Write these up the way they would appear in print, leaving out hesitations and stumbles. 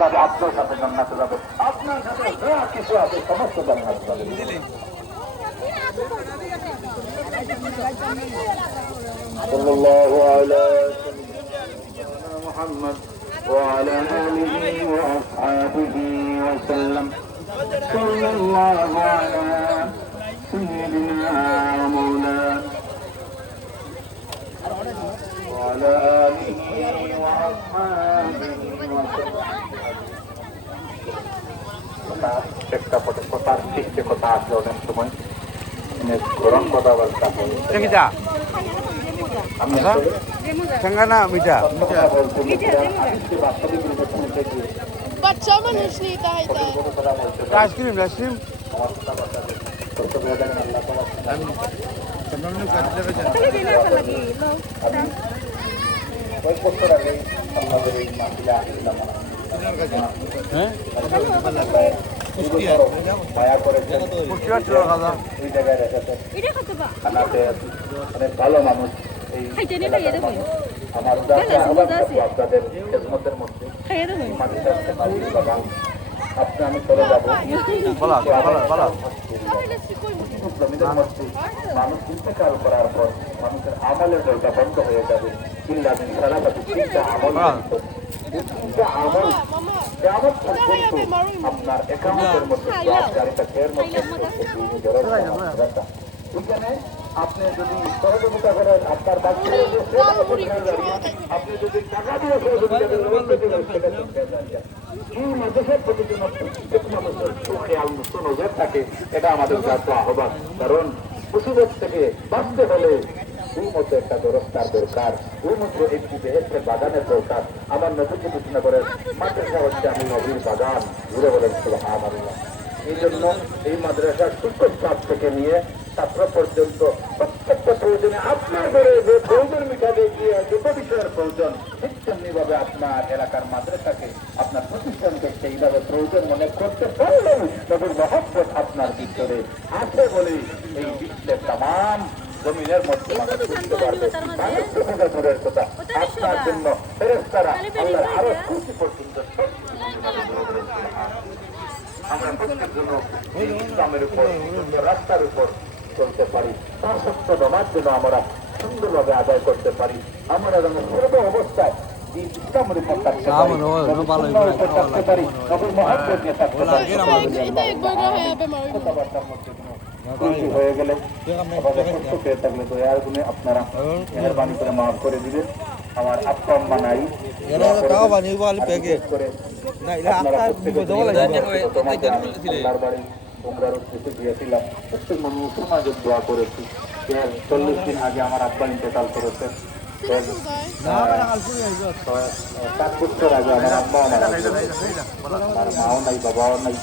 যাবে, আপনার সাথে জান্নাতে যাবে, আপনার সাথে যা কিছু আছে সমস্ত জান্নাতে যাবে। সাল্লাল্লাহু আলাইহি মুহাম্মদ ওয়া আলা আলিহি ওয়া আসহাবিহি ওয়া সাল্লাম। সাল্লাল্লাহু আলা সাইয়্যিদিনা ওয়া মাওলানা ওয়া আলা আলিহি ওয়া আসহাবিহি ওয়া সাল্লাম। প্রেক্ষাপটে কথার সৃষ্টি কথা আসলে অনেক সময় গরম কথা বলতে না মিঠা বাচ্চা মানুষ নেই তাই তাই আইসক্রিম আইসক্রিম কয়েক বছর আগে আমাদের এই মাহিলা মায়া করেছেন ওই জায়গায় রেখেছেন খানাতে অনেক ভালো মানুষ। এই আমার আপনাদের খেদমতের মধ্যে আপনি আমি চলে যাবো জমিদের মধ্যে মানুষ ইন্তেকাল করার পর মানুষের আমলের দরজা বন্ধ হয়ে যাবে। চিল্লাদিন সারাবাদী চিন্তা আমল আমল কেমন পর্যন্ত আপনার একাউন্টের মধ্যে ওইখানে আপনি যদি সহযোগিতা করেন আপনার বাচ্চা আপনি যদি টাকা দিয়ে মানুষের প্রতি প্রত্যেক মানুষের খেয়াল নজর থাকে, এটা আমাদের কাছে আহ্বান। কারণ মুসিবত থেকে বাঁচতে হলে ওই মতো একটা ব্যবস্থার দরকার, ওই মতো একটি বেহেস্তের বাগানের দরকার। আমার নবীকে ঘোষণা করেন মাদ্রাসা হচ্ছে আমি নবীর বাগান, ঘুরে বলেন সুবহানাল্লাহ। এই জন্য এই মাদ্রাসার শিক্ষক ক্লাস থেকে নিয়ে ছাত্র পর্যন্ত প্রত্যেকটা প্রয়োজনে আপনার ঘরে যে প্রয়োজন মিটাবে গিয়ে যত বিষয়ের প্রয়োজন ঠিক তেমনি ভাবে আপনার এলাকার মাদ্রাসাকে আপনার প্রতিষ্ঠানকে সেইভাবে প্রয়োজন মনে করতে পারলেন তবে মহব্বত আপনার ভিতরে আছে বলে এই বিশ্বের তাম জমিনের মধ্যে মানুষ বুঝতে পারবে। দূরের কথা আপনার জন্য ফেরেশতারা আল্লাহর আরো খুশি পর্যন্ত আমরা প্রত্যেক জন্য এই ইসলামের উপর রাস্তার উপর চলতে পারি, তার সত্য নামাজ যেন আমরা সুন্দরভাবে আদায় করতে পারি। আমরা যেন সর্ব অবস্থায় এই ইসলামের উপর থাকতে পারি, থাকতে পারি, নবীর মহব্বত নিয়ে থাকতে পারি। কথাবার্তার মধ্যে হয়ে গেলে কষ্ট পেয়ে থাকলে দয়ার গুণে আপনারা মেহরবানি করে মাফ করে দিবেন। আমার আপা আম্মা নাই করে আল্লাহর বাড়ি উমরার উদ্দেশ্যে গিয়েছিলাম। প্রত্যেক মানুষ সমাজের দোয়া করেছি। 40 দিন আগে আমার আব্বা ইন্তেকাল করেছে। 7 বছর আগে আমার আব্বা মারা গেছে। আমার মাও নাই, বাবাও নাই,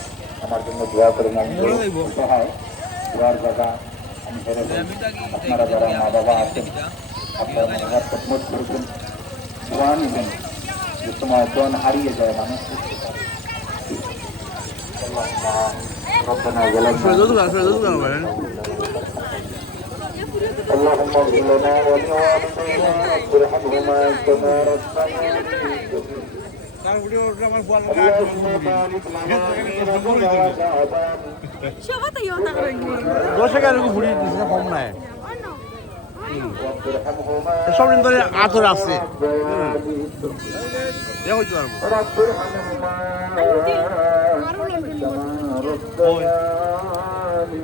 আমার জন্য দোয়া করেন। আমি সহায় দোয়ার জায়গা আমি হেরে যাই। আপনারা যারা মা বাবা আছেন আপনারা মনোভাব খদমত করবেন, দোয়া নেবেন। যে সময় জন হারিয়ে যায় মানুষ ربنا ظلمنا اللهم اغفر لنا ولوالدينا وارحمهما كما ربيانا সব ধরে আতর আছে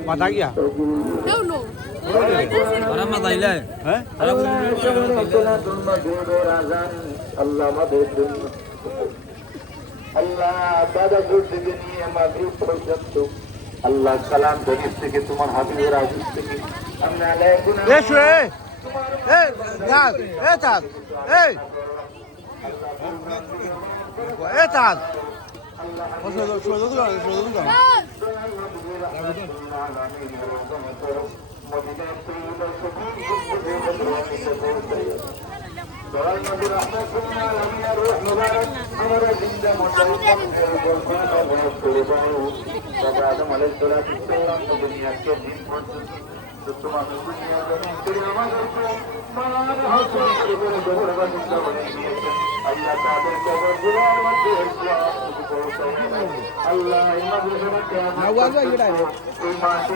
মাথা গিয়া আল্লাহ সালাম দরিস থেকে তোমার হাবিবের আজিজ থেকে যত মানুষ দুনিয়াতে তিনি আমাদেরকে মার হাসর করে কবর বানিয়ে দিয়েছেন আল্লাহ তাদের কবরগুলোর মধ্যে আল্লাহ এই মাদ্রাসাকে আমাদের এই মাসে